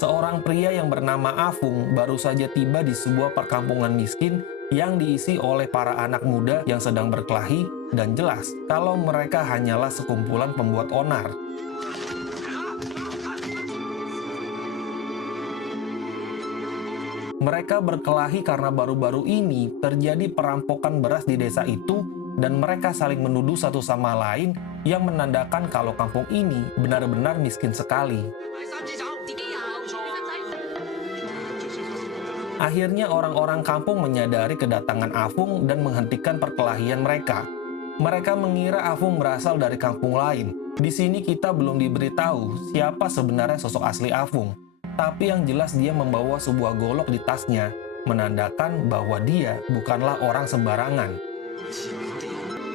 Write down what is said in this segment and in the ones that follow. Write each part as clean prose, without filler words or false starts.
Seorang pria yang bernama Afung baru saja tiba di sebuah perkampungan miskin yang diisi oleh para anak muda yang sedang berkelahi, dan jelas kalau mereka hanyalah sekumpulan pembuat onar. Mereka berkelahi karena baru-baru ini terjadi perampokan beras di desa itu, dan mereka saling menuduh satu sama lain yang menandakan kalau kampung ini benar-benar miskin sekali. Akhirnya orang-orang kampung menyadari kedatangan Afung dan menghentikan perkelahian mereka. Mereka mengira Afung berasal dari kampung lain. Di sini kita belum diberitahu siapa sebenarnya sosok asli Afung. Tapi yang jelas dia membawa sebuah golok di tasnya, menandakan bahwa dia bukanlah orang sembarangan.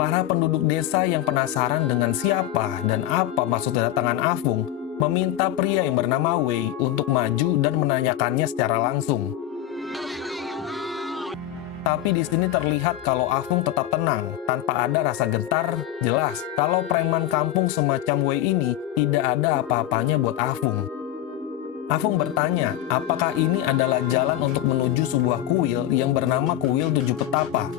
Para penduduk desa yang penasaran dengan siapa dan apa maksud kedatangan Afung, meminta pria yang bernama Wei untuk maju dan menanyakannya secara langsung. Tapi di sini terlihat kalau Afung tetap tenang, tanpa ada rasa gentar. Jelas kalau preman kampung semacam Wei ini tidak ada apa-apanya buat Afung. Afung bertanya, apakah ini adalah jalan untuk menuju sebuah kuil yang bernama Kuil Tujuh Petapa.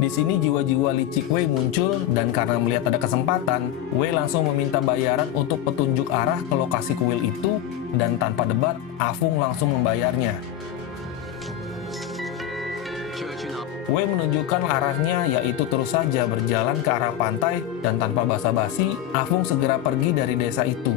Di sini jiwa-jiwa licik Wei muncul, dan karena melihat ada kesempatan, Wei langsung meminta bayaran untuk petunjuk arah ke lokasi kuil itu, dan tanpa debat, Afung langsung membayarnya. Wei menunjukkan arahnya, yaitu terus saja berjalan ke arah pantai, dan tanpa basa-basi, Afung segera pergi dari desa itu.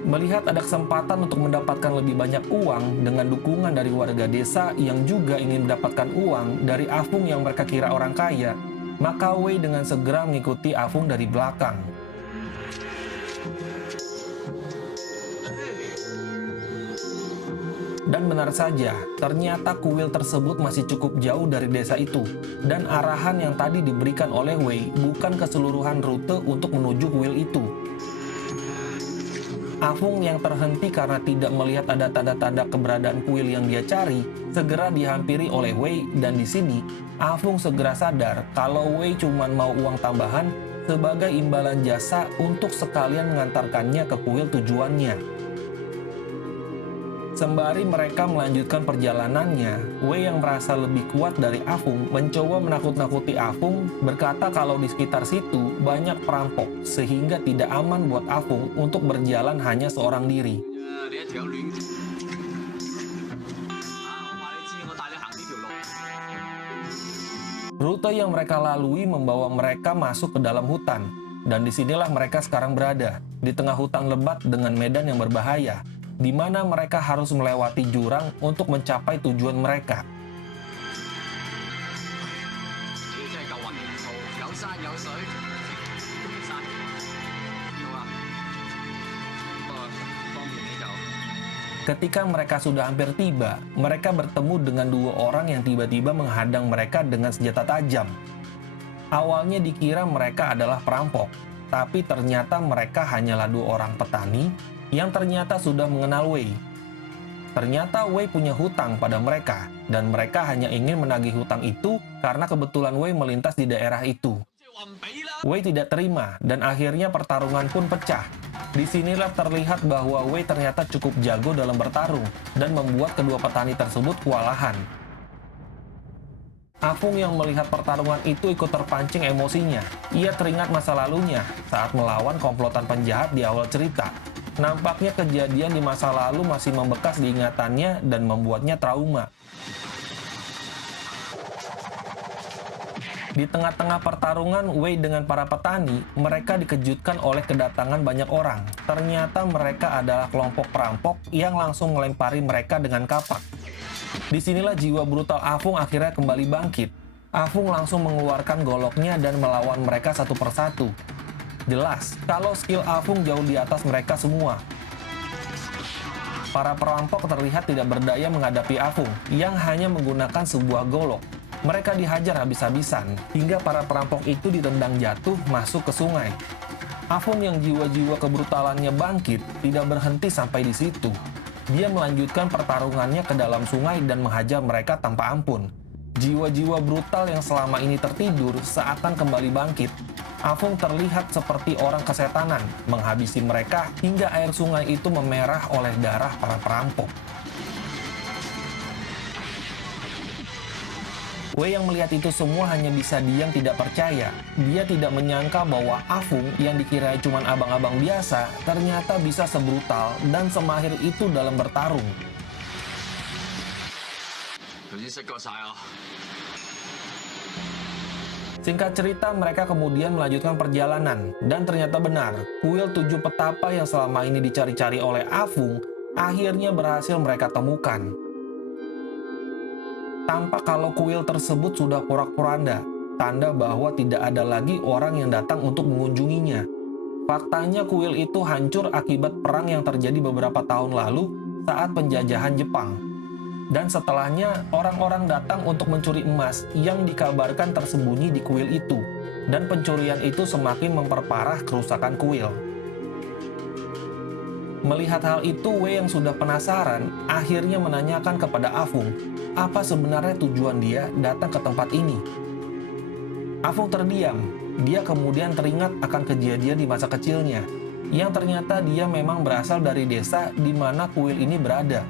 Melihat ada kesempatan untuk mendapatkan lebih banyak uang dengan dukungan dari warga desa yang juga ingin mendapatkan uang dari Afung yang mereka kira orang kaya, maka Wei dengan segera mengikuti Afung dari belakang. Dan benar saja, ternyata kuil tersebut masih cukup jauh dari desa itu, dan arahan yang tadi diberikan oleh Wei bukan keseluruhan rute untuk menuju kuil itu. Afung yang terhenti karena tidak melihat ada tanda-tanda keberadaan kuil yang dia cari, segera dihampiri oleh Wei, dan di sini Afung segera sadar kalau Wei cuma mau uang tambahan sebagai imbalan jasa untuk sekalian mengantarkannya ke kuil tujuannya. Sembari mereka melanjutkan perjalanannya, Wei yang merasa lebih kuat dari Afung mencoba menakut-nakuti Afung, berkata kalau di sekitar situ banyak perampok, sehingga tidak aman buat Afung untuk berjalan hanya seorang diri. Rute yang mereka lalui membawa mereka masuk ke dalam hutan, dan disinilah mereka sekarang berada, di tengah hutan lebat dengan medan yang berbahaya, di mana mereka harus melewati jurang untuk mencapai tujuan mereka. Ketika mereka sudah hampir tiba, mereka bertemu dengan dua orang yang tiba-tiba menghadang mereka dengan senjata tajam. Awalnya dikira mereka adalah perampok, tapi ternyata mereka hanyalah dua orang petani yang ternyata sudah mengenal Wei. Ternyata Wei punya hutang pada mereka, dan mereka hanya ingin menagih hutang itu karena kebetulan Wei melintas di daerah itu. Wei tidak terima, dan akhirnya pertarungan pun pecah. Disinilah terlihat bahwa Wei ternyata cukup jago dalam bertarung, dan membuat kedua petani tersebut kewalahan. Afung yang melihat pertarungan itu ikut terpancing emosinya. Ia teringat masa lalunya saat melawan komplotan penjahat di awal cerita. Nampaknya kejadian di masa lalu masih membekas di ingatannya dan membuatnya trauma. Di tengah-tengah pertarungan Wei dengan para petani, mereka dikejutkan oleh kedatangan banyak orang. Ternyata mereka adalah kelompok perampok yang langsung melempari mereka dengan kapak. Disinilah jiwa brutal Afung akhirnya kembali bangkit. Afung langsung mengeluarkan goloknya dan melawan mereka satu persatu. Jelas, kalau skill Afung jauh di atas mereka semua. Para perampok terlihat tidak berdaya menghadapi Afung, yang hanya menggunakan sebuah golok. Mereka dihajar habis-habisan, hingga para perampok itu ditendang jatuh masuk ke sungai. Afung yang jiwa-jiwa kebrutalannya bangkit, tidak berhenti sampai di situ. Dia melanjutkan pertarungannya ke dalam sungai dan menghajar mereka tanpa ampun. Jiwa-jiwa brutal yang selama ini tertidur seakan kembali bangkit. Afung terlihat seperti orang kesetanan, menghabisi mereka hingga air sungai itu memerah oleh darah para perampok. Wei yang melihat itu semua hanya bisa diam tidak percaya. Dia tidak menyangka bahwa Afung yang dikira cuma abang-abang biasa, ternyata bisa sebrutal dan semahir itu dalam bertarung. Singkat cerita, mereka kemudian melanjutkan perjalanan, dan ternyata benar, kuil 7 petapa yang selama ini dicari-cari oleh Afung, akhirnya berhasil mereka temukan. Tampak kalau kuil tersebut sudah porak-poranda, tanda bahwa tidak ada lagi orang yang datang untuk mengunjunginya. Faktanya kuil itu hancur akibat perang yang terjadi beberapa tahun lalu saat penjajahan Jepang. Dan setelahnya, orang-orang datang untuk mencuri emas yang dikabarkan tersembunyi di kuil itu. Dan pencurian itu semakin memperparah kerusakan kuil. Melihat hal itu, Wei yang sudah penasaran, akhirnya menanyakan kepada Afung, apa sebenarnya tujuan dia datang ke tempat ini. Afung terdiam. Dia kemudian teringat akan kejadian di masa kecilnya, yang ternyata dia memang berasal dari desa di mana kuil ini berada.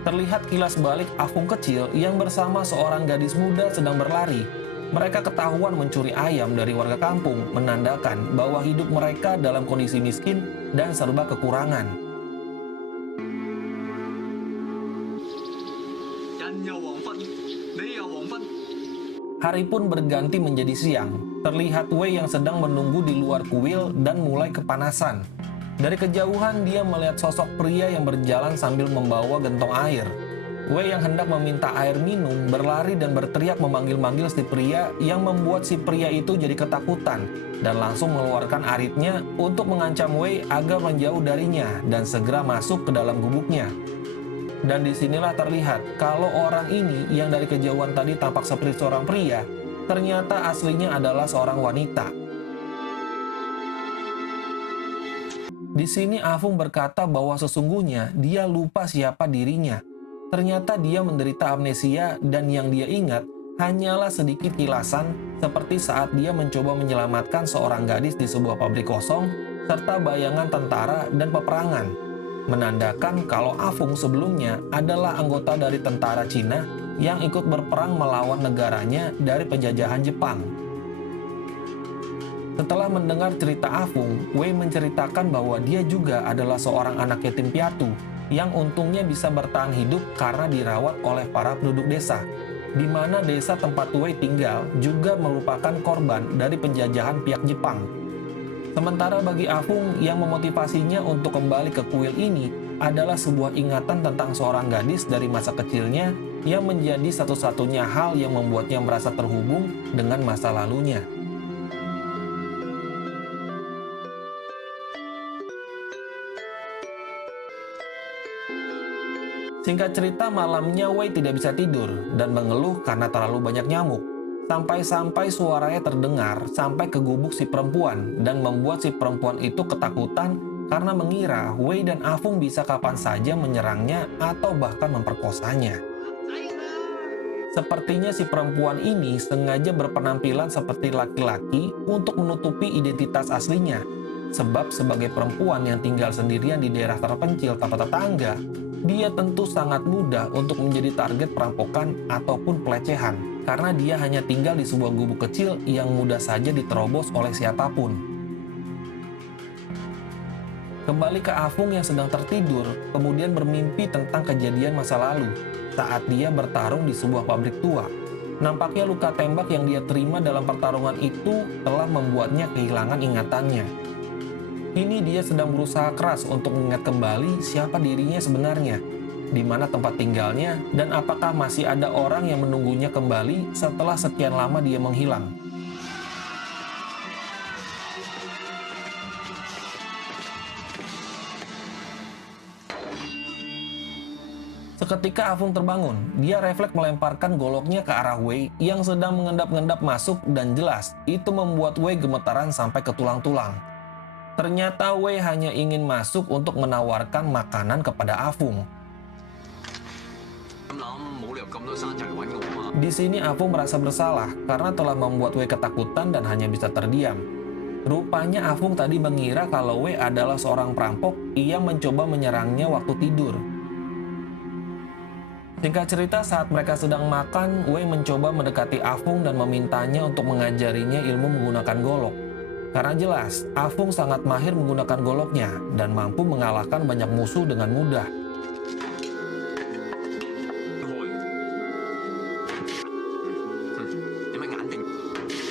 Terlihat kilas balik Afung kecil yang bersama seorang gadis muda sedang berlari. Mereka ketahuan mencuri ayam dari warga kampung, menandakan bahwa hidup mereka dalam kondisi miskin dan serba kekurangan. Hari pun berganti menjadi siang. Terlihat Wei yang sedang menunggu di luar kuil dan mulai kepanasan. Dari kejauhan dia melihat sosok pria yang berjalan sambil membawa gentong air. Wei yang hendak meminta air minum berlari dan berteriak memanggil-manggil si pria yang membuat si pria itu jadi ketakutan dan langsung mengeluarkan aritnya untuk mengancam Wei agar menjauh darinya dan segera masuk ke dalam gubuknya. Dan disinilah terlihat kalau orang ini yang dari kejauhan tadi tampak seperti seorang pria, ternyata aslinya adalah seorang wanita. Di sini Afung berkata bahwa sesungguhnya dia lupa siapa dirinya. Ternyata dia menderita amnesia dan yang dia ingat hanyalah sedikit kilasan seperti saat dia mencoba menyelamatkan seorang gadis di sebuah pabrik kosong serta bayangan tentara dan peperangan. Menandakan kalau Afung sebelumnya adalah anggota dari tentara Cina yang ikut berperang melawan negaranya dari penjajahan Jepang. Setelah mendengar cerita Afung, Wei menceritakan bahwa dia juga adalah seorang anak yatim piatu yang untungnya bisa bertahan hidup karena dirawat oleh para penduduk desa, di mana desa tempat Wei tinggal juga merupakan korban dari penjajahan pihak Jepang. Sementara bagi Afung, yang memotivasinya untuk kembali ke kuil ini adalah sebuah ingatan tentang seorang gadis dari masa kecilnya yang menjadi satu-satunya hal yang membuatnya merasa terhubung dengan masa lalunya. Singkat cerita, malamnya Wei tidak bisa tidur dan mengeluh karena terlalu banyak nyamuk. Sampai-sampai suaranya terdengar sampai ke gubuk si perempuan dan membuat si perempuan itu ketakutan karena mengira Wei dan Afung bisa kapan saja menyerangnya atau bahkan memperkosanya. Sepertinya si perempuan ini sengaja berpenampilan seperti laki-laki untuk menutupi identitas aslinya. Sebab sebagai perempuan yang tinggal sendirian di daerah terpencil tanpa tetangga, dia tentu sangat mudah untuk menjadi target perampokan ataupun pelecehan, karena dia hanya tinggal di sebuah gubuk kecil yang mudah saja diterobos oleh siapapun. Kembali ke Afung yang sedang tertidur, kemudian bermimpi tentang kejadian masa lalu, saat dia bertarung di sebuah pabrik tua. Nampaknya luka tembak yang dia terima dalam pertarungan itu telah membuatnya kehilangan ingatannya. Kini dia sedang berusaha keras untuk mengingat kembali siapa dirinya sebenarnya, di mana tempat tinggalnya, dan apakah masih ada orang yang menunggunya kembali setelah sekian lama dia menghilang. Seketika Afung terbangun, dia refleks melemparkan goloknya ke arah Wei yang sedang mengendap-endap masuk dan jelas itu membuat Wei gemetaran sampai ke tulang-tulang. Ternyata Wei hanya ingin masuk untuk menawarkan makanan kepada Afung. Di sini Afung merasa bersalah karena telah membuat Wei ketakutan dan hanya bisa terdiam. Rupanya Afung tadi mengira kalau Wei adalah seorang perampok yang mencoba menyerangnya waktu tidur. Singkat cerita, saat mereka sedang makan, Wei mencoba mendekati Afung dan memintanya untuk mengajarinya ilmu menggunakan golok. Karena jelas, Afung sangat mahir menggunakan goloknya dan mampu mengalahkan banyak musuh dengan mudah.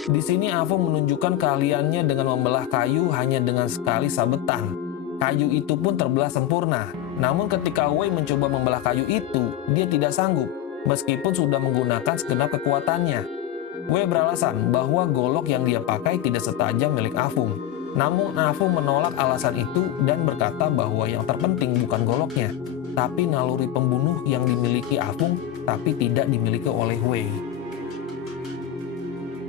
Di sini Afung menunjukkan keahliannya dengan membelah kayu hanya dengan sekali sabetan. Kayu itu pun terbelah sempurna. Namun ketika Wei mencoba membelah kayu itu, dia tidak sanggup, meskipun sudah menggunakan segenap kekuatannya. Wei beralasan bahwa golok yang dia pakai tidak setajam milik Afung. Namun Afung menolak alasan itu dan berkata bahwa yang terpenting bukan goloknya, tapi naluri pembunuh yang dimiliki Afung tapi tidak dimiliki oleh Wei.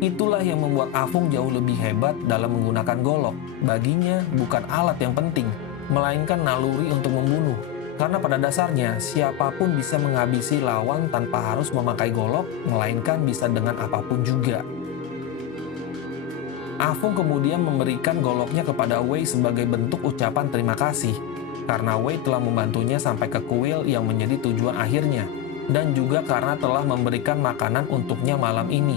Itulah yang membuat Afung jauh lebih hebat dalam menggunakan golok. Baginya bukan alat yang penting, melainkan naluri untuk membunuh. Karena pada dasarnya, siapapun bisa menghabisi lawan tanpa harus memakai golok, melainkan bisa dengan apapun juga. Afung kemudian memberikan goloknya kepada Wei sebagai bentuk ucapan terima kasih, karena Wei telah membantunya sampai ke kuil yang menjadi tujuan akhirnya, dan juga karena telah memberikan makanan untuknya malam ini.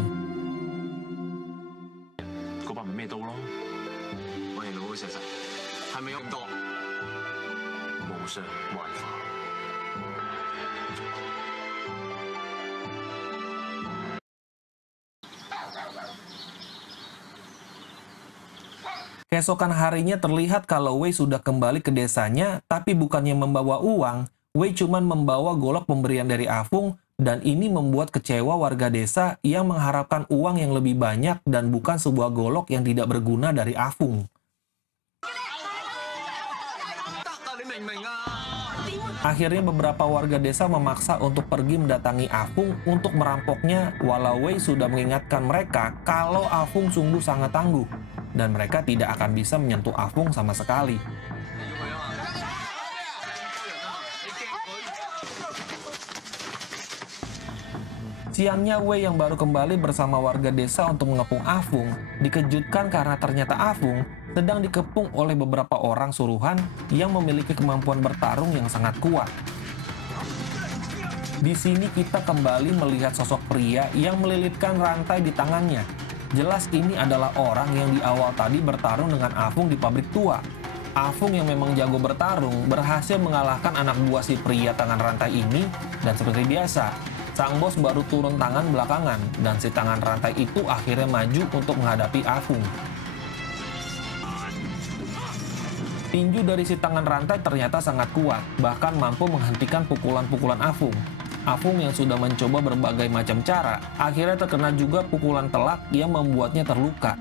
Keesokan harinya terlihat kalau Wei sudah kembali ke desanya, tapi bukannya membawa uang, Wei cuma membawa golok pemberian dari Afung, dan ini membuat kecewa warga desa yang mengharapkan uang yang lebih banyak dan bukan sebuah golok yang tidak berguna dari Afung. Akhirnya beberapa warga desa memaksa untuk pergi mendatangi Afung untuk merampoknya, walau Wei sudah mengingatkan mereka kalau Afung sungguh sangat tangguh, dan mereka tidak akan bisa menyentuh Afung sama sekali. Siangnya Wei yang baru kembali bersama warga desa untuk mengepung Afung, dikejutkan karena ternyata Afung sedang dikepung oleh beberapa orang suruhan yang memiliki kemampuan bertarung yang sangat kuat. Di sini kita kembali melihat sosok pria yang melilitkan rantai di tangannya. Jelas ini adalah orang yang di awal tadi bertarung dengan Afung di pabrik tua. Afung yang memang jago bertarung berhasil mengalahkan anak buah si pria tangan rantai ini, dan seperti biasa, sang bos baru turun tangan belakangan, dan si tangan rantai itu akhirnya maju untuk menghadapi Afung. Tinju dari si tangan rantai ternyata sangat kuat, bahkan mampu menghentikan pukulan-pukulan Afung. Afung yang sudah mencoba berbagai macam cara, akhirnya terkena juga pukulan telak yang membuatnya terluka.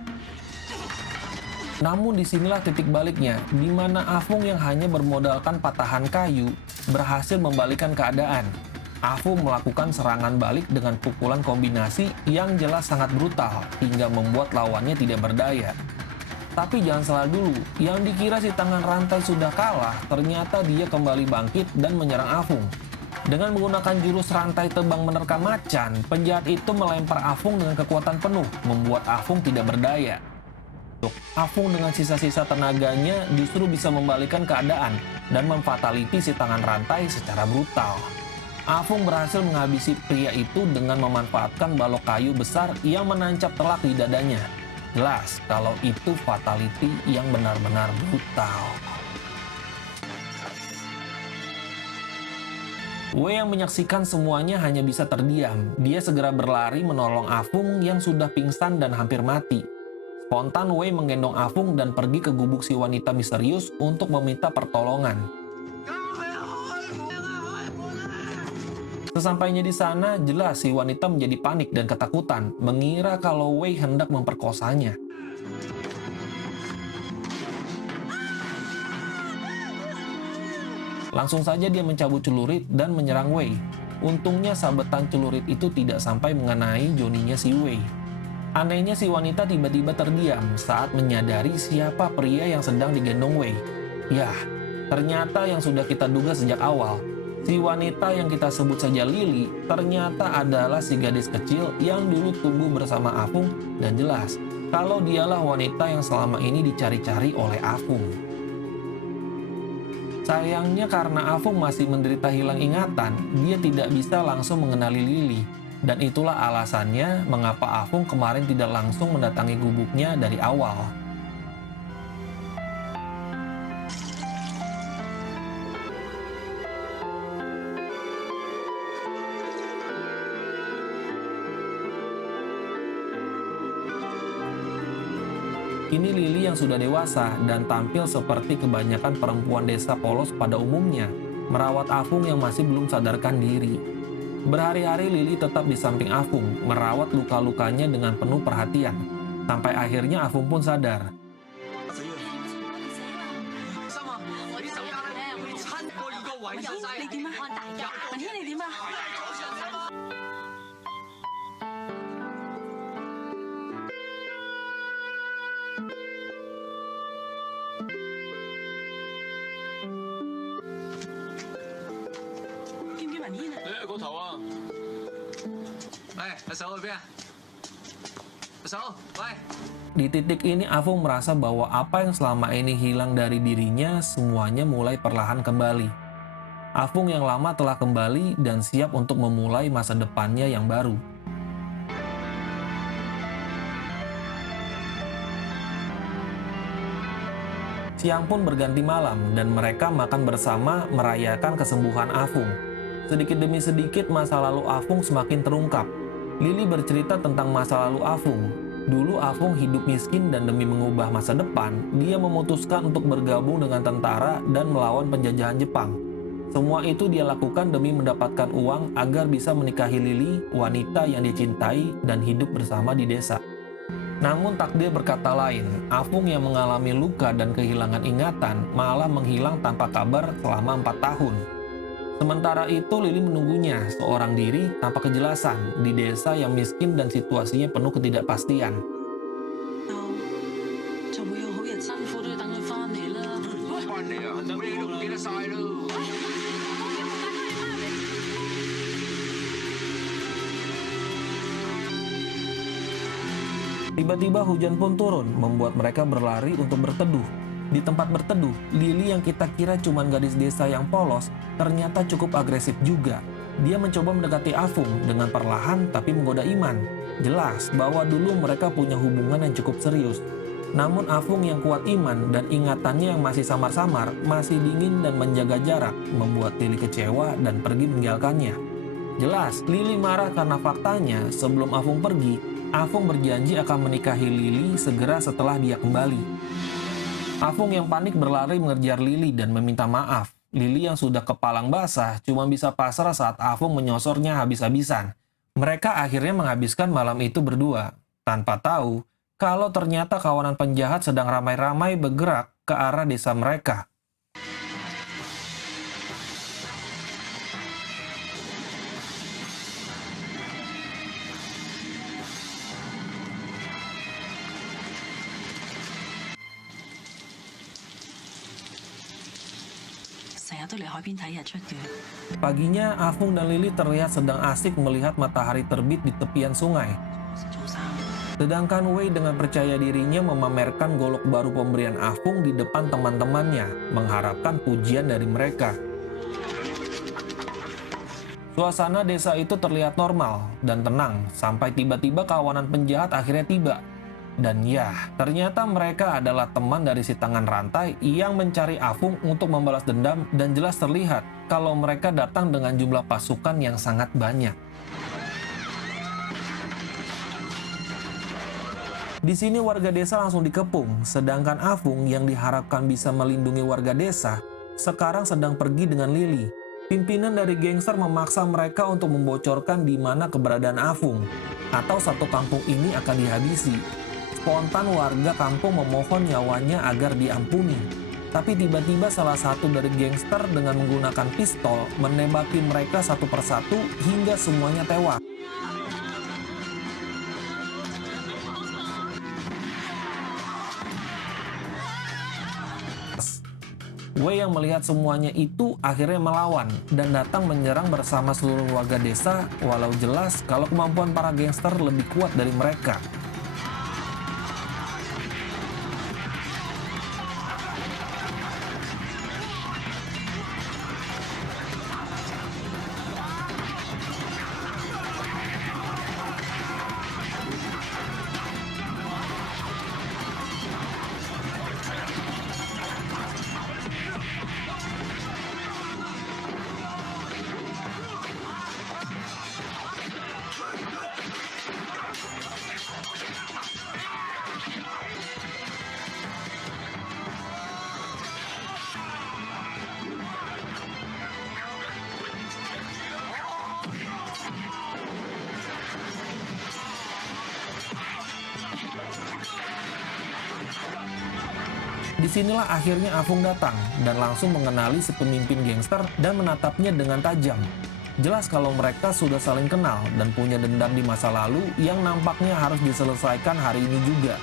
Namun disinilah titik baliknya, di mana Afung yang hanya bermodalkan patahan kayu, berhasil membalikan keadaan. Afung melakukan serangan balik dengan pukulan kombinasi yang jelas sangat brutal, hingga membuat lawannya tidak berdaya. Tapi jangan salah dulu, yang dikira si tangan rantai sudah kalah, ternyata dia kembali bangkit dan menyerang Afung. Dengan menggunakan jurus rantai tebang menerkam macan, penjahat itu melempar Afung dengan kekuatan penuh, membuat Afung tidak berdaya. Afung dengan sisa-sisa tenaganya justru bisa membalikan keadaan dan memfataliti si tangan rantai secara brutal. Afung berhasil menghabisi pria itu dengan memanfaatkan balok kayu besar yang menancap telak di dadanya. Jelas kalau itu fatality yang benar-benar brutal. Wei yang menyaksikan semuanya hanya bisa terdiam. Dia segera berlari menolong Afung yang sudah pingsan dan hampir mati. Spontan Wei menggendong Afung dan pergi ke gubuk si wanita misterius untuk meminta pertolongan. Sesampainya di sana, jelas si wanita menjadi panik dan ketakutan, mengira kalau Wei hendak memperkosanya. Langsung saja dia mencabut celurit dan menyerang Wei. Untungnya sabetan celurit itu tidak sampai mengenai joninya si Wei. Anehnya si wanita tiba-tiba terdiam saat menyadari siapa pria yang sedang digendong Wei. Yah, ternyata yang sudah kita duga sejak awal. Si wanita yang kita sebut saja Lily ternyata adalah si gadis kecil yang dulu tumbuh bersama Afung dan jelas kalau dialah wanita yang selama ini dicari-cari oleh Afung. Sayangnya karena Afung masih menderita hilang ingatan, dia tidak bisa langsung mengenali Lily. Dan itulah alasannya mengapa Afung kemarin tidak langsung mendatangi gubuknya dari awal. Ini Lily yang sudah dewasa dan tampil seperti kebanyakan perempuan desa polos pada umumnya, merawat Afung yang masih belum sadarkan diri. Berhari-hari Lily tetap di samping Afung, merawat luka-lukanya dengan penuh perhatian. Sampai akhirnya Afung pun sadar. Di titik ini Afung merasa bahwa apa yang selama ini hilang dari dirinya semuanya mulai perlahan kembali. Afung yang lama telah kembali dan siap untuk memulai masa depannya yang baru. Siang pun berganti malam dan mereka makan bersama merayakan kesembuhan Afung. Sedikit demi sedikit masa lalu Afung semakin terungkap. Lily bercerita tentang masa lalu Afung. Dulu Afung hidup miskin dan demi mengubah masa depan, dia memutuskan untuk bergabung dengan tentara dan melawan penjajahan Jepang. Semua itu dia lakukan demi mendapatkan uang agar bisa menikahi Lily, wanita yang dicintai dan hidup bersama di desa. Namun takdir berkata lain, Afung yang mengalami luka dan kehilangan ingatan malah menghilang tanpa kabar selama 4 tahun. Sementara itu Lily menunggunya seorang diri tanpa kejelasan di desa yang miskin dan situasinya penuh ketidakpastian. Tiba-tiba hujan pun turun, membuat mereka berlari untuk berteduh. Di tempat berteduh, Lily yang kita kira cuma gadis desa yang polos, ternyata cukup agresif juga. Dia mencoba mendekati Afung dengan perlahan tapi menggoda Iman. Jelas bahwa dulu mereka punya hubungan yang cukup serius. Namun Afung yang kuat iman dan ingatannya yang masih samar-samar, masih dingin dan menjaga jarak, membuat Lily kecewa dan pergi meninggalkannya. Jelas, Lily marah karena faktanya sebelum Afung pergi, Afung berjanji akan menikahi Lily segera setelah dia kembali. Afung yang panik berlari mengejar Lily dan meminta maaf. Lily yang sudah kepalang basah cuma bisa pasrah saat Afung menyosornya habis-habisan. Mereka akhirnya menghabiskan malam itu berdua, tanpa tahu kalau ternyata kawanan penjahat sedang ramai-ramai bergerak ke arah desa mereka. Paginya, Afung dan Lily terlihat sedang asik melihat matahari terbit di tepian sungai. Sedangkan Wei dengan percaya dirinya memamerkan golok baru pemberian Afung di depan teman-temannya, mengharapkan pujian dari mereka. Suasana desa itu terlihat normal dan tenang, sampai tiba-tiba kawanan penjahat akhirnya tiba. Dan ya, ternyata mereka adalah teman dari si tangan rantai yang mencari Afung untuk membalas dendam dan jelas terlihat kalau mereka datang dengan jumlah pasukan yang sangat banyak. Di sini warga desa langsung dikepung, sedangkan Afung yang diharapkan bisa melindungi warga desa, sekarang sedang pergi dengan Lily. Pimpinan dari gangster memaksa mereka untuk membocorkan di mana keberadaan Afung, atau satu kampung ini akan dihabisi. Spontan warga kampung memohon nyawanya agar diampuni. Tapi tiba-tiba salah satu dari gangster dengan menggunakan pistol menembaki mereka satu persatu hingga semuanya tewas. Wei yang melihat semuanya itu akhirnya melawan dan datang menyerang bersama seluruh warga desa, walau jelas kalau kemampuan para gangster lebih kuat dari mereka. Disinilah akhirnya Afung datang dan langsung mengenali si pemimpin gangster dan menatapnya dengan tajam. Jelas kalau mereka sudah saling kenal dan punya dendam di masa lalu yang nampaknya harus diselesaikan hari ini juga.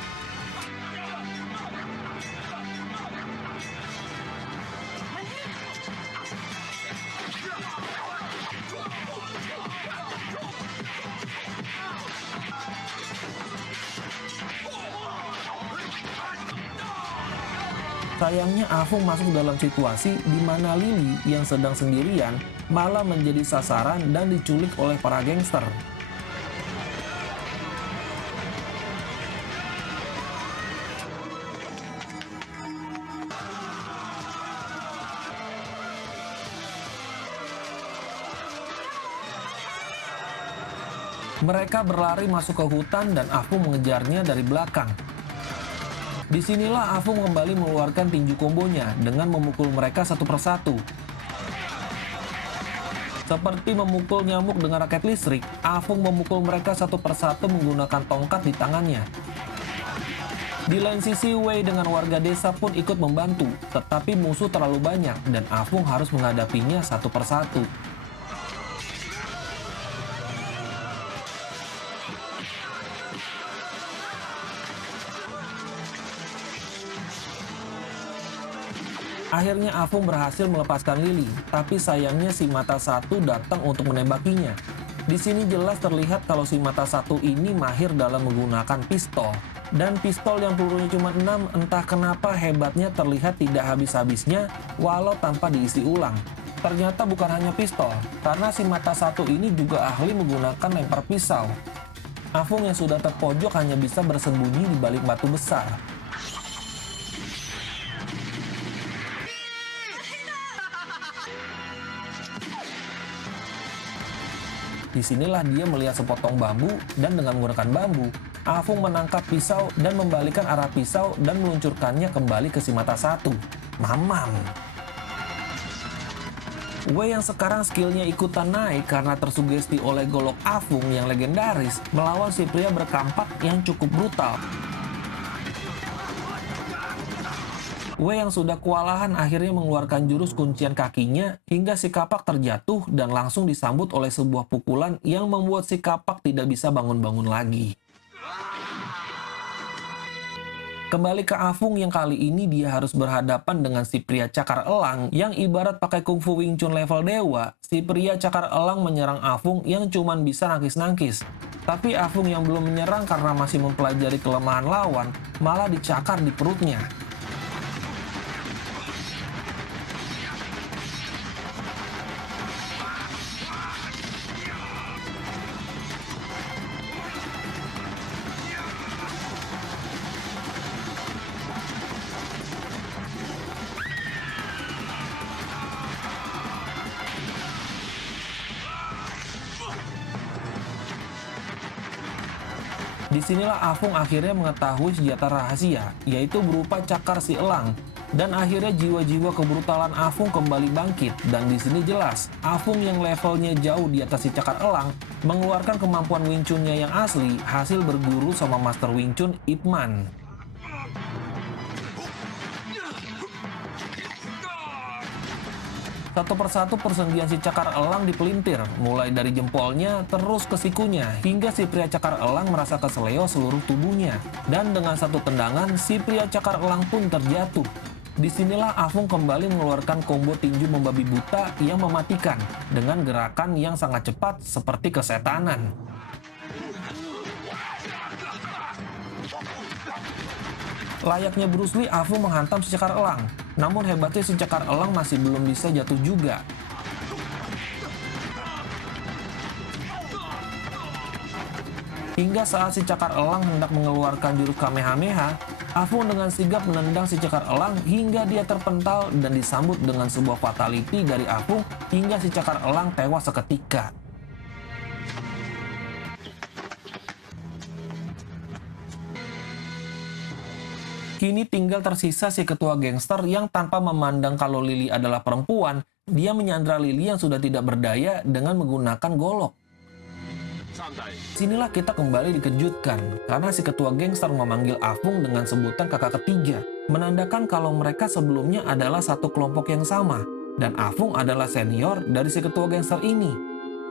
Sayangnya Afung masuk dalam situasi di mana Lily yang sedang sendirian malah menjadi sasaran dan diculik oleh para gangster. Mereka berlari masuk ke hutan dan Afung mengejarnya dari belakang. Disinilah Afung kembali mengeluarkan tinju kombonya dengan memukul mereka satu persatu. Seperti memukul nyamuk dengan raket listrik, Afung memukul mereka satu persatu menggunakan tongkat di tangannya. Di lain sisi, Wei dengan warga desa pun ikut membantu, tetapi musuh terlalu banyak dan Afung harus menghadapinya satu persatu. Akhirnya Afung berhasil melepaskan Lily, tapi sayangnya si mata satu datang untuk menembakinya. Di sini jelas terlihat kalau si mata satu ini mahir dalam menggunakan pistol. Dan pistol yang pelurunya cuma 6, entah kenapa hebatnya terlihat tidak habis-habisnya walau tanpa diisi ulang. Ternyata bukan hanya pistol, karena si mata satu ini juga ahli menggunakan lempar pisau. Afung yang sudah terpojok hanya bisa bersembunyi di balik batu besar. Disinilah dia melihat sepotong bambu dan dengan menggunakan bambu, Afung menangkap pisau dan membalikan arah pisau dan meluncurkannya kembali ke si mata satu. Mamam! Wei yang sekarang skillnya ikutan naik karena tersugesti oleh golok Afung yang legendaris melawan si pria berkampak yang cukup brutal. Wei yang sudah kewalahan akhirnya mengeluarkan jurus kuncian kakinya hingga si kapak terjatuh dan langsung disambut oleh sebuah pukulan yang membuat si kapak tidak bisa bangun-bangun lagi. Kembali ke Afung yang kali ini dia harus berhadapan dengan si pria cakar elang yang ibarat pakai kungfu Wing Chun level dewa. Si pria cakar elang menyerang Afung yang cuman bisa nangkis-nangkis. Tapi Afung yang belum menyerang karena masih mempelajari kelemahan lawan malah dicakar di perutnya. Disinilah Afung akhirnya mengetahui senjata rahasia, yaitu berupa cakar si elang. Dan akhirnya jiwa-jiwa kebrutalan Afung kembali bangkit. Dan di sini jelas, Afung yang levelnya jauh di atas si cakar elang, mengeluarkan kemampuan Wing Chun-nya yang asli, hasil berguru sama Master Wing Chun Ip Man. Satu persatu persendian si cakar elang dipelintir, mulai dari jempolnya terus ke sikunya, hingga si pria cakar elang merasa keseleo seluruh tubuhnya. Dan dengan satu tendangan, si pria cakar elang pun terjatuh. Disinilah Afung kembali mengeluarkan combo tinju membabi buta yang mematikan dengan gerakan yang sangat cepat seperti kesetanan. Layaknya Bruce Lee, Afung menghantam si cakar elang. Namun hebatnya si cakar elang masih belum bisa jatuh juga. Hingga saat si cakar elang hendak mengeluarkan jurus Kamehameha, Afung dengan sigap menendang si cakar elang hingga dia terpental dan disambut dengan sebuah fatality dari Afung hingga si cakar elang tewas seketika. Kini tinggal tersisa si ketua gangster yang tanpa memandang kalau Lily adalah perempuan, dia menyandra Lily yang sudah tidak berdaya dengan menggunakan golok. Sinilah kita kembali dikejutkan, karena si ketua gangster memanggil Afung dengan sebutan kakak ketiga, menandakan kalau mereka sebelumnya adalah satu kelompok yang sama, dan Afung adalah senior dari si ketua gangster ini.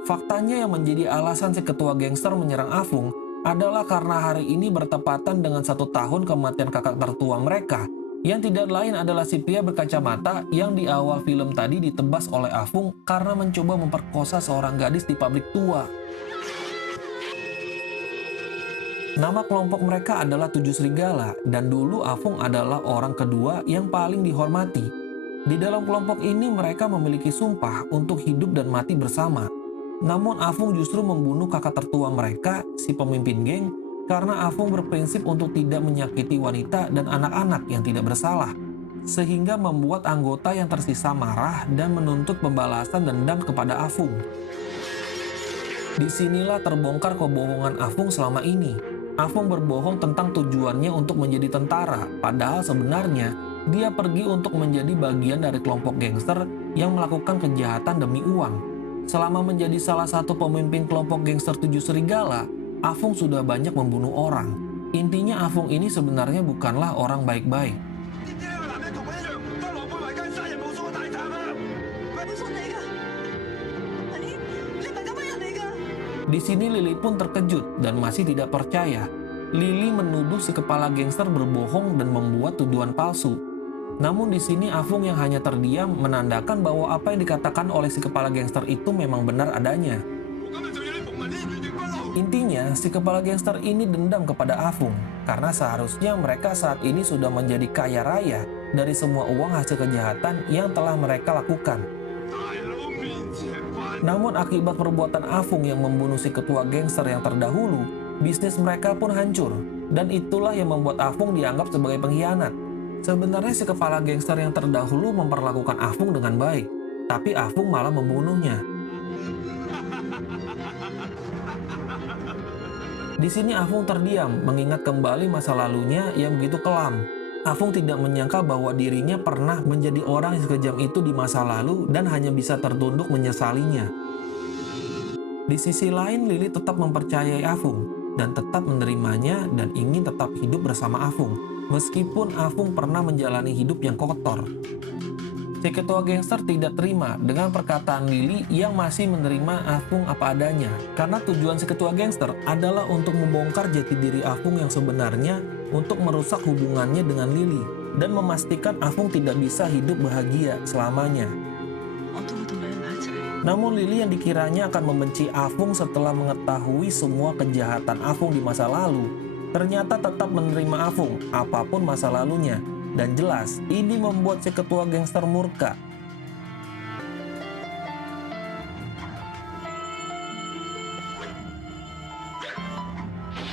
Faktanya yang menjadi alasan si ketua gangster menyerang Afung adalah karena hari ini bertepatan dengan 1 tahun kematian kakak tertua mereka, yang tidak lain adalah si pria berkacamata yang di awal film tadi ditebas oleh Afung karena mencoba memperkosa seorang gadis di pabrik tua. Nama kelompok mereka adalah Tujuh Serigala, dan dulu Afung adalah orang kedua yang paling dihormati. Di dalam kelompok ini mereka memiliki sumpah untuk hidup dan mati bersama. Namun Afung justru membunuh kakak tertua mereka, si pemimpin geng, karena Afung berprinsip untuk tidak menyakiti wanita dan anak-anak yang tidak bersalah, sehingga membuat anggota yang tersisa marah dan menuntut pembalasan dendam kepada Afung. Disinilah terbongkar kebohongan Afung selama ini. Afung berbohong tentang tujuannya untuk menjadi tentara, padahal sebenarnya dia pergi untuk menjadi bagian dari kelompok gangster yang melakukan kejahatan demi uang. Selama menjadi salah satu pemimpin kelompok gangster Tujuh Serigala, Afung sudah banyak membunuh orang. Intinya Afung ini sebenarnya bukanlah orang baik-baik. Di sini Lily pun terkejut dan masih tidak percaya. Lily menuduh si kepala gangster berbohong dan membuat tuduhan palsu. Namun di sini Afung yang hanya terdiam menandakan bahwa apa yang dikatakan oleh si kepala gangster itu memang benar adanya. Intinya, si kepala gangster ini dendam kepada Afung, karena seharusnya mereka saat ini sudah menjadi kaya raya dari semua uang hasil kejahatan yang telah mereka lakukan. Namun akibat perbuatan Afung yang membunuh si ketua gangster yang terdahulu, bisnis mereka pun hancur, dan itulah yang membuat Afung dianggap sebagai pengkhianat. Sebenarnya si kepala gangster yang terdahulu memperlakukan Afung dengan baik, tapi Afung malah membunuhnya. Di sini Afung terdiam, mengingat kembali masa lalunya yang begitu kelam. Afung tidak menyangka bahwa dirinya pernah menjadi orang yang sekejam itu di masa lalu dan hanya bisa tertunduk menyesalinya. Di sisi lain, Lily tetap mempercayai Afung dan tetap menerimanya dan ingin tetap hidup bersama Afung, meskipun Afung pernah menjalani hidup yang kotor. Si ketua gangster tidak terima dengan perkataan Lily yang masih menerima Afung apa adanya, karena tujuan si ketua gangster adalah untuk membongkar jati diri Afung yang sebenarnya untuk merusak hubungannya dengan Lily dan memastikan Afung tidak bisa hidup bahagia selamanya. Namun Lily yang dikiranya akan membenci Afung setelah mengetahui semua kejahatan Afung di masa lalu, ternyata tetap menerima Afung apapun masa lalunya. Dan jelas, ini membuat si ketua gangster murka.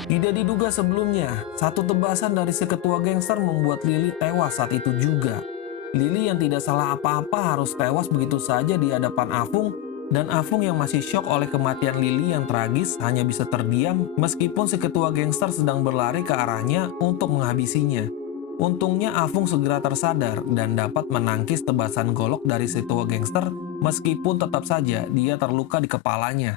Tidak diduga sebelumnya, satu tebasan dari si ketua gangster membuat Lily tewas saat itu juga. Lily yang tidak salah apa-apa harus tewas begitu saja di hadapan Afung, dan Afung yang masih syok oleh kematian Lily yang tragis hanya bisa terdiam meskipun si ketua gangster sedang berlari ke arahnya untuk menghabisinya. Untungnya Afung segera tersadar dan dapat menangkis tebasan golok dari si ketua gangster meskipun tetap saja dia terluka di kepalanya.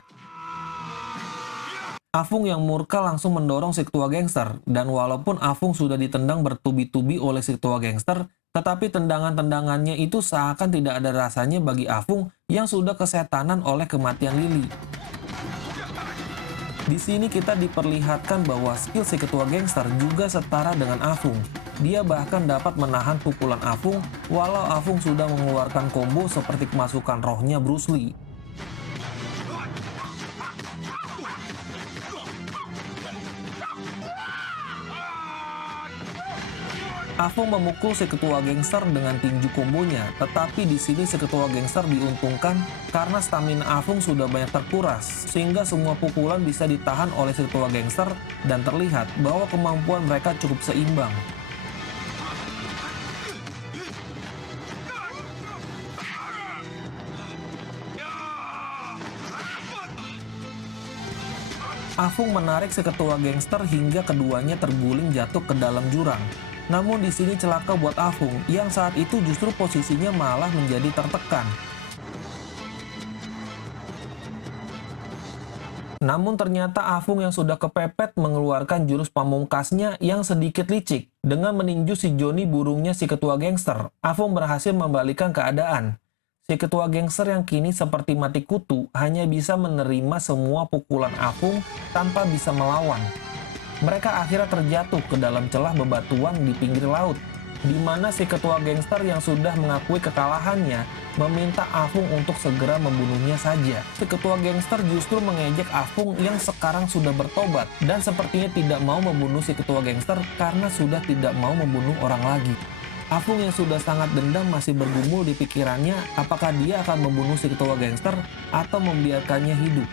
Afung yang murka langsung mendorong si ketua gangster, dan walaupun Afung sudah ditendang bertubi-tubi oleh si ketua gangster, tetapi tendangan-tendangannya itu seakan tidak ada rasanya bagi Afung yang sudah kesetanan oleh kematian Lily. Di sini kita diperlihatkan bahwa skill si ketua gangster juga setara dengan Afung. Dia bahkan dapat menahan pukulan Afung, walau Afung sudah mengeluarkan combo seperti kemasukan rohnya Bruce Lee. Afung memukul si ketua gangster dengan tinju kombonya, tetapi di sini si ketua gangster diuntungkan karena stamina Afung sudah banyak terkuras, sehingga semua pukulan bisa ditahan oleh si ketua gangster dan terlihat bahwa kemampuan mereka cukup seimbang. Afung menarik si ketua gangster hingga keduanya terguling jatuh ke dalam jurang. Namun di sini celaka buat Afung, yang saat itu justru posisinya malah menjadi tertekan. Namun ternyata Afung yang sudah kepepet mengeluarkan jurus pamungkasnya yang sedikit licik. Dengan meninju si Johnny burungnya si ketua gangster, Afung berhasil membalikan keadaan. Si ketua gangster yang kini seperti mati kutu hanya bisa menerima semua pukulan Afung tanpa bisa melawan. Mereka akhirnya terjatuh ke dalam celah bebatuan di pinggir laut, di mana si ketua gangster yang sudah mengakui kekalahannya meminta Afung untuk segera membunuhnya saja. Si ketua gangster justru mengejek Afung yang sekarang sudah bertobat dan sepertinya tidak mau membunuh si ketua gangster karena sudah tidak mau membunuh orang lagi. Afung yang sudah sangat dendam masih bergumul di pikirannya apakah dia akan membunuh si ketua gangster atau membiarkannya hidup.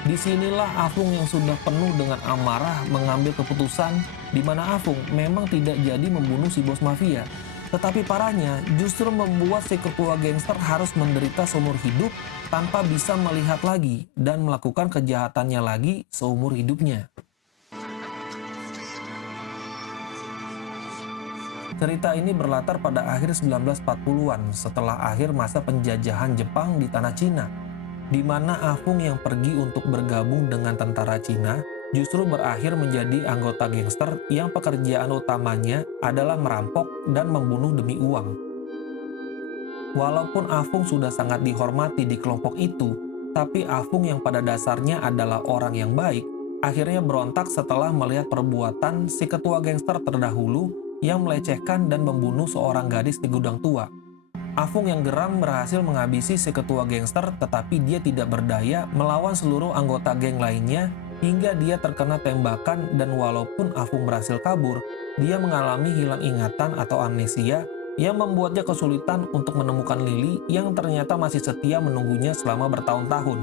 Disinilah Afung yang sudah penuh dengan amarah mengambil keputusan di mana Afung memang tidak jadi membunuh si bos mafia. Tetapi parahnya justru membuat si ketua gangster harus menderita seumur hidup tanpa bisa melihat lagi dan melakukan kejahatannya lagi seumur hidupnya. Cerita ini berlatar pada akhir 1940-an setelah akhir masa penjajahan Jepang di tanah Cina, di mana Afung yang pergi untuk bergabung dengan tentara Cina justru berakhir menjadi anggota gangster yang pekerjaan utamanya adalah merampok dan membunuh demi uang. Walaupun Afung sudah sangat dihormati di kelompok itu, tapi Afung yang pada dasarnya adalah orang yang baik, akhirnya berontak setelah melihat perbuatan si ketua gangster terdahulu yang melecehkan dan membunuh seorang gadis di gudang tua. Afung yang geram berhasil menghabisi si ketua gangster, tetapi dia tidak berdaya melawan seluruh anggota geng lainnya hingga dia terkena tembakan dan walaupun Afung berhasil kabur, dia mengalami hilang ingatan atau amnesia yang membuatnya kesulitan untuk menemukan Lily yang ternyata masih setia menunggunya selama bertahun-tahun.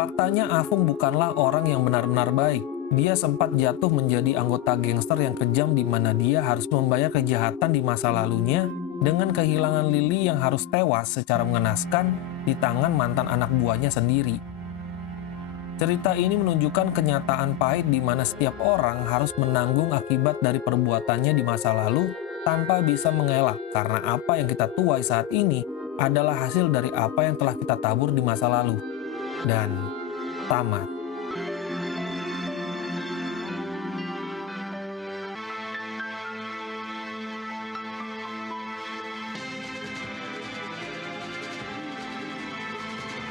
Faktanya Afung bukanlah orang yang benar-benar baik. Dia sempat jatuh menjadi anggota gangster yang kejam di mana dia harus membayar kejahatan di masa lalunya dengan kehilangan Lily yang harus tewas secara mengenaskan di tangan mantan anak buahnya sendiri. Cerita ini menunjukkan kenyataan pahit di mana setiap orang harus menanggung akibat dari perbuatannya di masa lalu tanpa bisa mengelak karena apa yang kita tuai saat ini adalah hasil dari apa yang telah kita tabur di masa lalu. Dan tamat.